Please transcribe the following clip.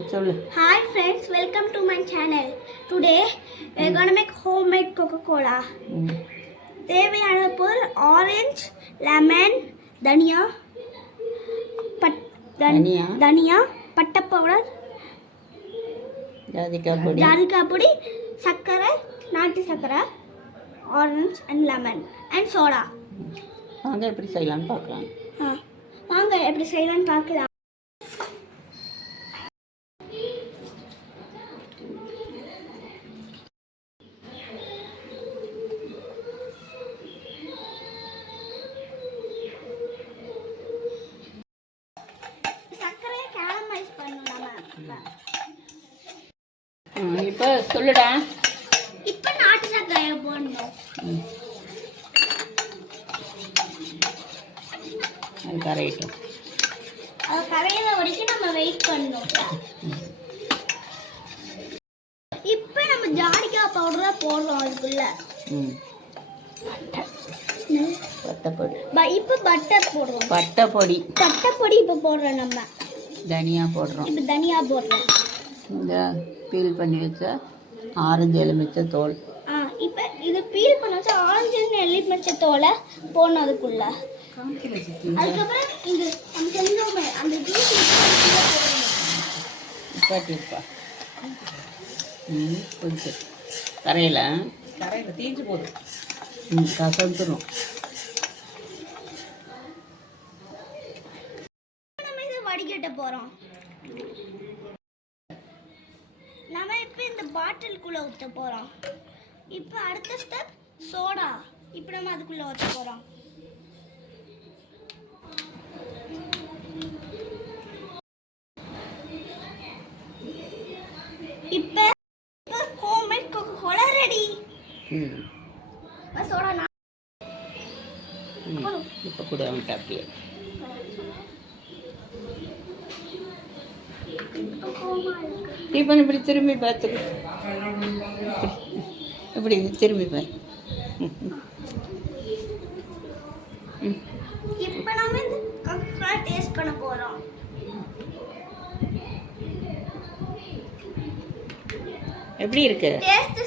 Hi friends, welcome to my channel. Today we're gonna make homemade Coca-Cola. தேவையான பொருள் orange, lemon, தனியா, தனியா, பட்டை பவுடர், ஜாதிக்காய் பொடி, சர்க்கரை, நாட்டு சர்க்கரை, orange and lemon and soda. வாங்க எப்படி செய்யலாம்னு பார்க்கலாம். இப்போ சொல்லுடா. இப்போ நாட்டு சர்க்கரை போடணும். அது கரையிட்டோம். அது கரையிற வரைக்கும் நம்ம வெயிட் பண்ணணும். இப்போ நம்ம ஜாதிக்காய் பவுடரை போடுறோம் அதுக்குள்ள. பட்டப்பொடி. இப்போ பட்டர் போடுறோம். பட்டப்பொடி இப்போ போடுறோம். நம்ம தனியா போடுறோம். இப்போ தனியா போடுறோம். இந்த பீல் பண்ணி வச்ச ஆரஞ்சு எலுமிச்சை தோல். இப்போ இது பீல் பண்ண வச்ச ஆரஞ்சு எலுமிச்சை தோலை போடணும் அதுக்குள்ள. அதுக்கப்புறம் இது நம்ம செஞ்சோமே அந்த ஜூஸ் போடணும். கொஞ்சம் கரையில் தீஞ்சு போதும். கசந்துடும். நம்ம இதை வடிகட்ட போகிறோம். நம்ம இப்போ இந்த பாட்டிலுக்குள்ளே ஊற்ற போகிறோம். இப்போ அடுத்த ஸ்டெப் சோடா. இப்போ நம்ம அதுக்குள்ளே ஊற்ற போகிறோம். இப்போ ஹோம்மேட் கோகோகோலா ரெடி. சோடா இப்போ கூட வந்துட்டு அப்படியே இப்படி திரும்பி பார்த்துரு. இப்படி திரும்பி பாரு. இப்போ நம்ம இந்த கோகோகோலா டேஸ்ட் பண்ண போறோம். எப்படி இருக்கு? டேஸ்ட்